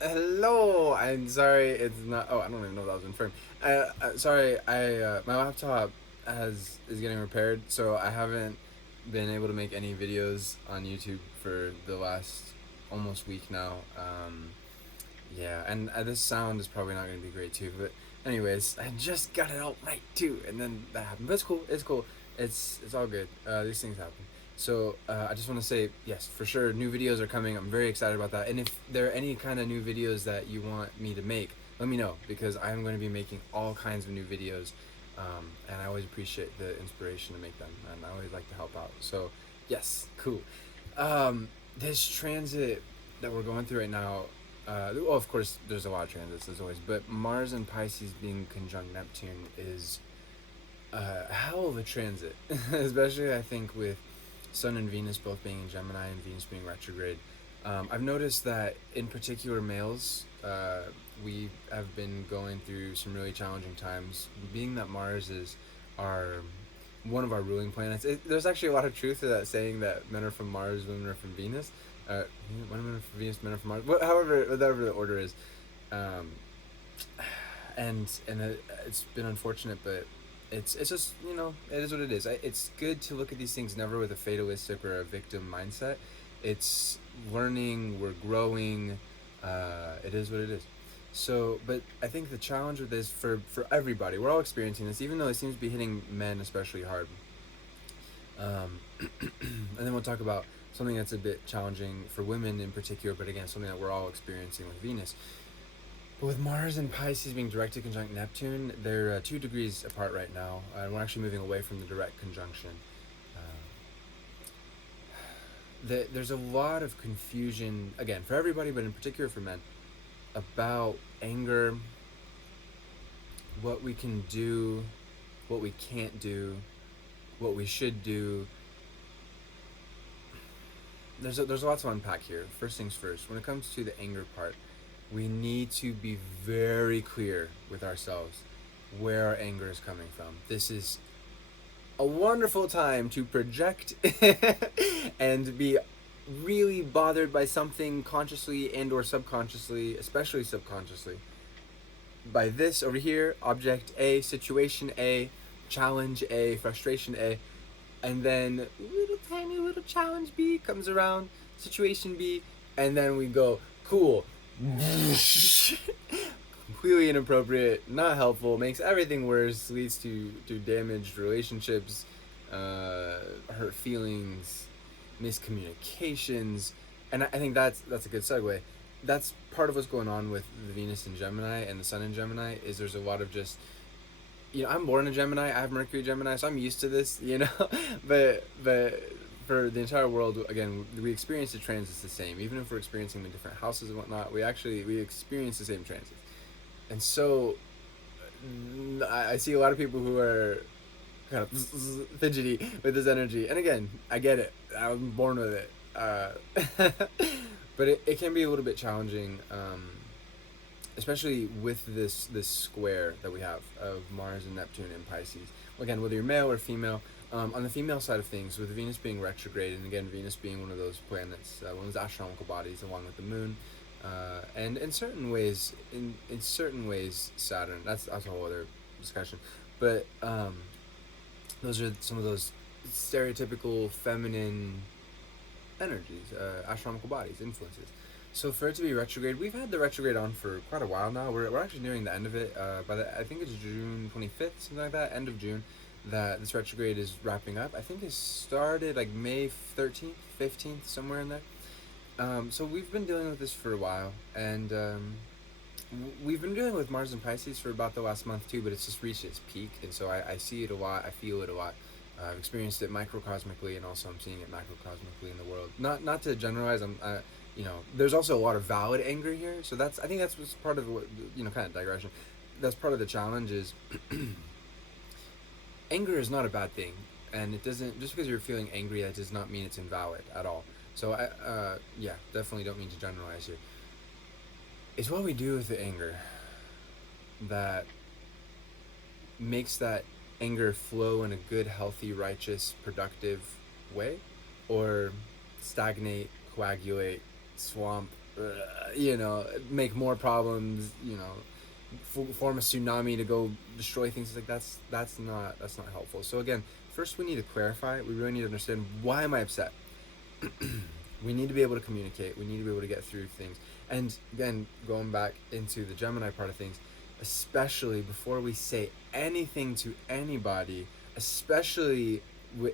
Hello. I'm sorry. It's not. Oh, I don't even know if that was confirmed. Sorry. My laptop is getting repaired, so I haven't been able to make any videos on YouTube for the last almost week now. Yeah, and this sound is probably not going to be great too. But anyways, I just got it all right too, and then that happened. But it's cool. It's cool. It's all good. These things happen. So I just want to say yes, for sure. New videos are coming. I'm very excited about that. And if there are any kind of new videos that you want me to make, let me know because I am going to be making all kinds of new videos. And I always appreciate the inspiration to make them, and I always like to help out. So yes, cool. This transit that we're going through right now, well, of course, there's a lot of transits as always, but Mars and Pisces being conjunct Neptune is a hell of a transit, especially I think with Sun and Venus both being in Gemini and Venus being retrograde. I've noticed that in particular males, we have been going through some really challenging times. Being that Mars is our one of our ruling planets, there's actually a lot of truth to that saying that men are from Mars, women are from Venus. Uh, Women are from Venus, men are from Mars. However, whatever the order is, um, and it's been unfortunate, but it's just it is what it is. It's good to look at these things never with a fatalistic or a victim mindset. It's learning, we're growing. It is what it is. So, but I think the challenge with this for everybody, we're all experiencing this, even though it seems to be hitting men especially hard. And then we'll talk about something that's a bit challenging for women in particular, but again, something that we're all experiencing with Venus. But with Mars and Pisces being directly conjunct Neptune, they're 2 degrees apart right now, and we're actually moving away from the direct conjunction. There's a lot of confusion, again, for everybody, but in particular for men, about anger, what we can do, what we can't do, what we should do. There's lots to unpack here. First things first, when it comes to the anger part, we need to be very clear with ourselves where our anger is coming from. This is a wonderful time to project and be really bothered by something consciously and or subconsciously, especially subconsciously. By this over here, object A, situation A, challenge A, frustration A, and then little tiny little challenge B comes around, situation B, and then we go, cool. Completely inappropriate, not helpful, makes everything worse, leads to damaged relationships, hurt feelings, miscommunications, and I think that's a good segue. That's part of what's going on with the Venus in Gemini and the Sun in Gemini is there's a lot of just I'm born in Gemini. I have Mercury Gemini, so I'm used to this, but for the entire world, again, we experience the transits the same. Even if we're experiencing the different houses and whatnot, we experience the same transits. And so, I see a lot of people who are kind of fidgety with this energy. And again, I get it. I was born with it. But it can be a little bit challenging. Especially with this square that we have of Mars and Neptune and Pisces. Again, whether you're male or female, on the female side of things, with Venus being retrograde, and again Venus being one of those planets, one of those astronomical bodies, along with the Moon, and in certain ways, in certain ways, Saturn. That's a whole other discussion. But those are some of those stereotypical feminine energies, astronomical bodies, influences. So for it to be retrograde, we've had the retrograde on for quite a while now. We're actually nearing the end of it. I think it's June 25th, something like that, end of June, that this retrograde is wrapping up. I think it started like May 13th, 15th, somewhere in there. So we've been dealing with this for a while, and we've been dealing with Mars and Pisces for about the last month too, but it's just reached its peak, and so I see it a lot, I feel it a lot. I've experienced it microcosmically, and also I'm seeing it macrocosmically in the world. Not to generalize. There's also a lot of valid anger here. So I think that's what's part of what kind of digression. That's part of the challenge is anger is not a bad thing, and it doesn't just because you're feeling angry that does not mean it's invalid at all. So definitely don't mean to generalize here. It's what we do with the anger that makes that anger flow in a good, healthy, righteous, productive way, or stagnate, coagulate, swamp, make more problems, form a tsunami to go destroy things. It's like that's not helpful. So again, first we need to clarify. We really need to understand, why am I upset? We need to be able to communicate. We need to be able to get through things. And again, going back into the Gemini part of things, especially before we say anything to anybody, especially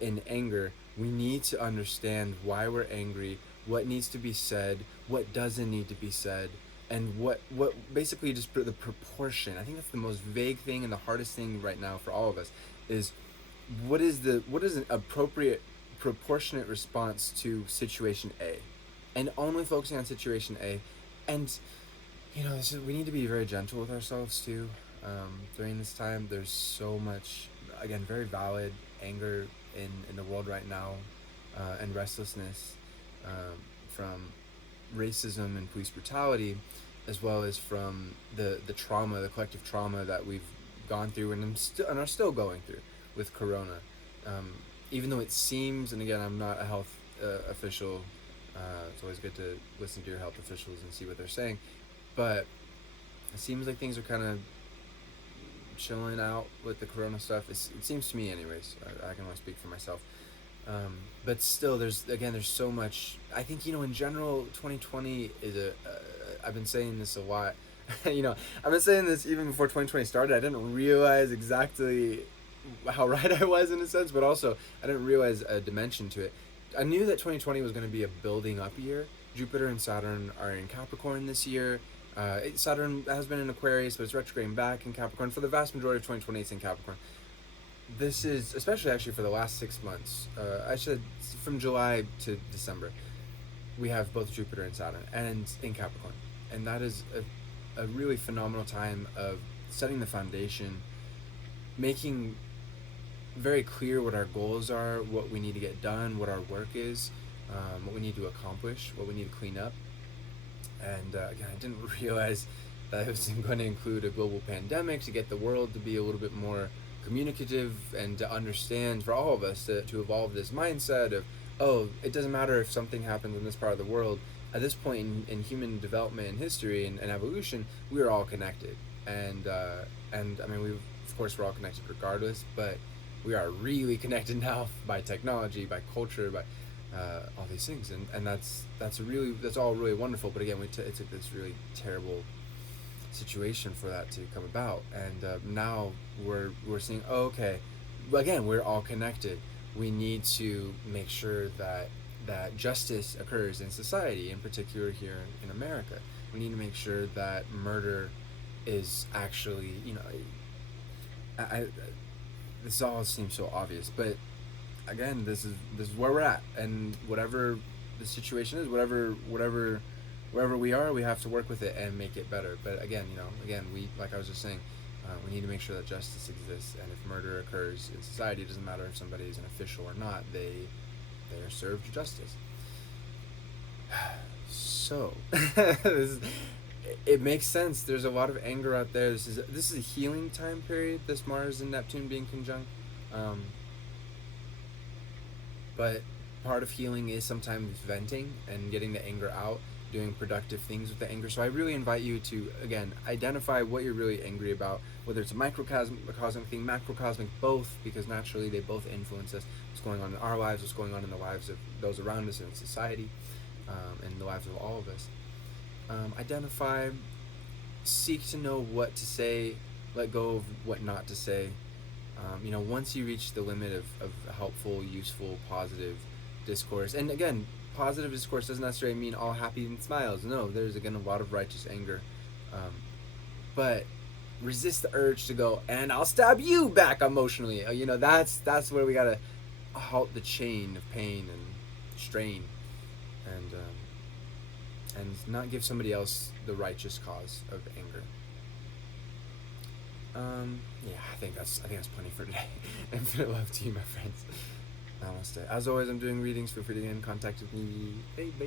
in anger, we need to understand why we're angry, what needs to be said, what doesn't need to be said, and what basically just the proportion. I think that's the most vague thing and the hardest thing right now for all of us is what is an appropriate proportionate response to situation A, and only focusing on situation A. And we need to be very gentle with ourselves too. During this time, there's so much, again, very valid anger in the world right now, and restlessness, from racism and police brutality, as well as from the trauma, the collective trauma that we've gone through and are still going through with Corona. Even though it seems, and again, I'm not a health official, it's always good to listen to your health officials and see what they're saying, but it seems like things are kind of chilling out with the Corona stuff. It seems to me, anyways. I can only speak for myself. But still, there's so much. I think, in general, 2020 is I've been saying this a lot. I've been saying this even before 2020 started. I didn't realize exactly how right I was in a sense, but also I didn't realize a dimension to it. I knew that 2020 was going to be a building up year. Jupiter and Saturn are in Capricorn this year. Saturn has been in Aquarius, but it's retrograding back in Capricorn. For the vast majority of 2020, it's in Capricorn. This is, especially actually for the last 6 months, from July to December, we have both Jupiter and Saturn, and in Capricorn. And that is a really phenomenal time of setting the foundation, making very clear what our goals are, what we need to get done, what our work is, what we need to accomplish, what we need to clean up. And again, I didn't realize that it was going to include a global pandemic to get the world to be a little bit more communicative and to understand, for all of us, to evolve this mindset of, oh, it doesn't matter if something happens in this part of the world. At this point in human development and history and evolution, we are all connected. And I mean, of course, we're all connected regardless, but we are really connected now by technology, by culture, by all these things, and that's all really wonderful. But again, it took this really terrible situation for that to come about, and now we're seeing, oh, okay, again, we're all connected. We need to make sure that justice occurs in society, in particular here in America. We need to make sure that murder is actually, this all seems so obvious, but again, this is where we're at, and whatever the situation is, wherever we are, we have to work with it and make it better. But again, we, like I was just saying, we need to make sure that justice exists, and if murder occurs in society, it doesn't matter if somebody is an official or not, they are served justice. So it makes sense. There's a lot of anger out there. This is a healing time period, this Mars and Neptune being conjunct. But part of healing is sometimes venting and getting the anger out, doing productive things with the anger. So I really invite you to, again, identify what you're really angry about, whether it's a microcosmic thing, macrocosmic, both, because naturally they both influence us. What's going on in our lives, what's going on in the lives of those around us in society, and the lives of all of us. Identify, seek to know what to say, let go of what not to say. Once you reach the limit of helpful, useful, positive discourse, and again, positive discourse doesn't necessarily mean all happy and smiles. No, there's again a lot of righteous anger, but resist the urge to go, and I'll stab you back emotionally. That's where we gotta halt the chain of pain and strain, and not give somebody else the righteous cause of anger. I think that's plenty for today. Infinite love to you, my friends. Namaste. As always, I'm doing readings. Feel free to get in contact with me. Bye.